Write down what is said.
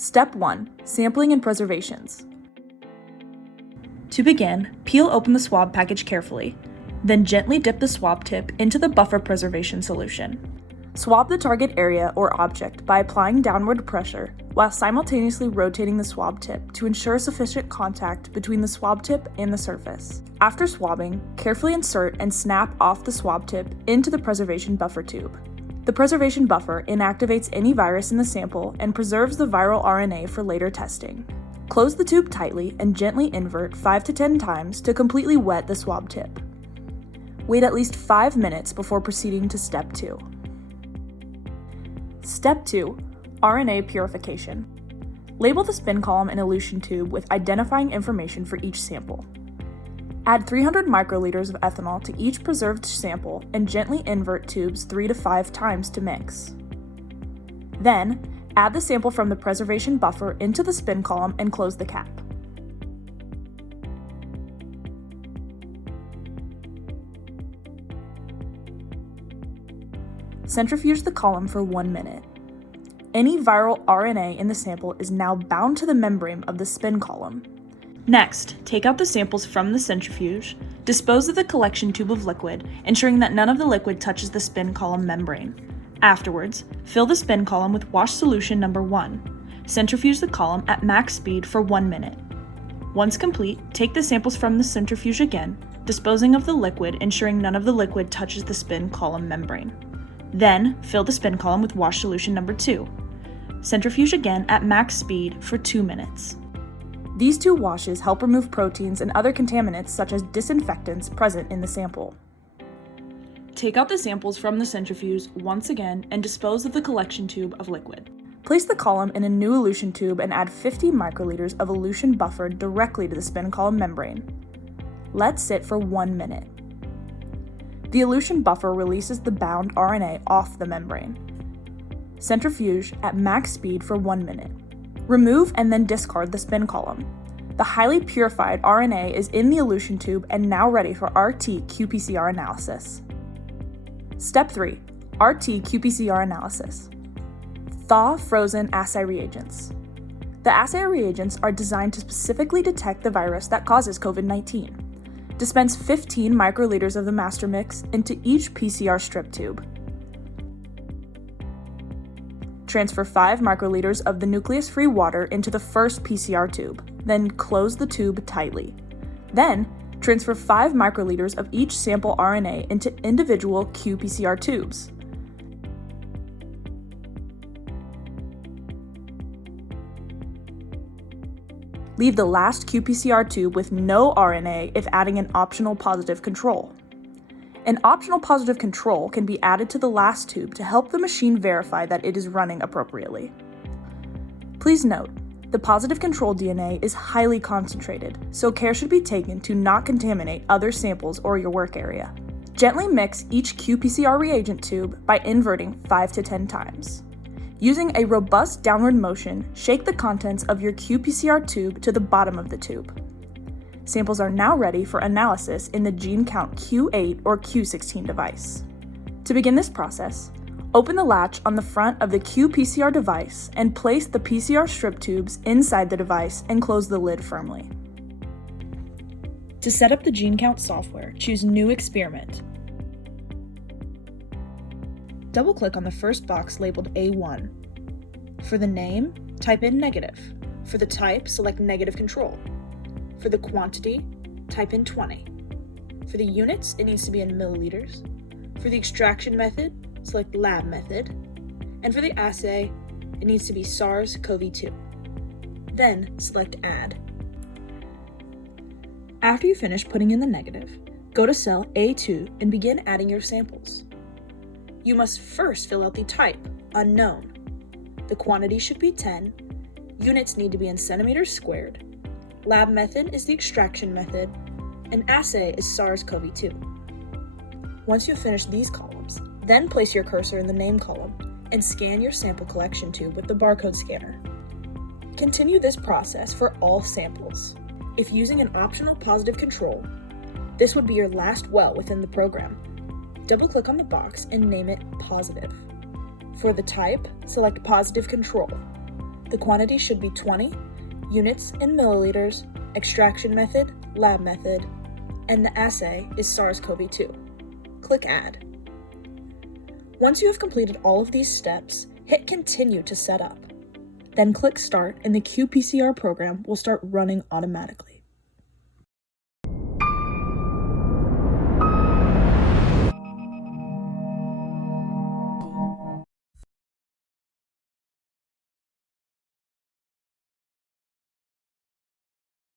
Step 1. Sampling and preservations. To begin, peel open the swab package carefully, then gently dip the swab tip into the buffer preservation solution. Swab the target area or object by applying downward pressure while simultaneously rotating the swab tip to ensure sufficient contact between the swab tip and the surface. After swabbing, carefully insert and snap off the swab tip into the preservation buffer tube. The preservation buffer inactivates any virus in the sample and preserves the viral RNA for later testing. Close the tube tightly and gently invert 5 to 10 times to completely wet the swab tip. Wait at least 5 minutes before proceeding to Step 2. Step 2. RNA purification. Label the spin column and elution tube with identifying information for each sample. Add 300 microliters of ethanol to each preserved sample and gently invert tubes 3 to 5 times to mix. Then, add the sample from the preservation buffer into the spin column and close the cap. Centrifuge the column for 1 minute. Any viral RNA in the sample is now bound to the membrane of the spin column. Next, take out the samples from the centrifuge, dispose of the collection tube of liquid, ensuring that none of the liquid touches the spin column membrane. Afterwards, fill the spin column with wash solution number 1. Centrifuge the column at max speed for 1 minute. Once complete, take the samples from the centrifuge again, disposing of the liquid, ensuring none of the liquid touches the spin column membrane. Then, fill the spin column with wash solution number 2. Centrifuge again at max speed for 2 minutes. These 2 washes help remove proteins and other contaminants such as disinfectants present in the sample. Take out the samples from the centrifuge once again and dispose of the collection tube of liquid. Place the column in a new elution tube and add 50 microliters of elution buffer directly to the spin column membrane. Let sit for 1 minute. The elution buffer releases the bound RNA off the membrane. Centrifuge at max speed for 1 minute. Remove and then discard the spin column. The highly purified RNA is in the elution tube and now ready for RT-qPCR analysis. Step 3. RT-qPCR analysis. Thaw frozen assay reagents. The assay reagents are designed to specifically detect the virus that causes COVID-19. Dispense 15 microliters of the master mix into each PCR strip tube. Transfer 5 microliters of the nucleus-free water into the first PCR tube, then close the tube tightly. Then, transfer 5 microliters of each sample RNA into individual qPCR tubes. Leave the last qPCR tube with no RNA if adding an optional positive control. An optional positive control can be added to the last tube to help the machine verify that it is running appropriately. Please note, the positive control DNA is highly concentrated, so care should be taken to not contaminate other samples or your work area. Gently mix each qPCR reagent tube by inverting 5 to 10 times. Using a robust downward motion, shake the contents of your qPCR tube to the bottom of the tube. Samples are now ready for analysis in the GeneCount Q8 or Q16 device. To begin this process, open the latch on the front of the qPCR device and place the PCR strip tubes inside the device and close the lid firmly. To set up the GeneCount software, choose New Experiment. Double-click on the first box labeled A1. For the name, type in negative. For the type, select negative control. For the quantity, type in 20. For the units, it needs to be in milliliters. For the extraction method, select lab method. And for the assay, it needs to be SARS-CoV-2. Then, select Add. After you finish putting in the negative, go to cell A2 and begin adding your samples. You must first fill out the type, unknown. The quantity should be 10. Units need to be in centimeters squared. Lab method is the extraction method, and assay is SARS-CoV-2. Once you've finished these columns, then place your cursor in the name column and scan your sample collection tube with the barcode scanner. Continue this process for all samples. If using an optional positive control, this would be your last well within the program. Double-click on the box and name it Positive. For the type, select Positive Control. The quantity should be 20, units in milliliters, extraction method, lab method, and the assay is SARS-CoV-2. Click Add. Once you have completed all of these steps, hit Continue to set up. Then click Start and the qPCR program will start running automatically.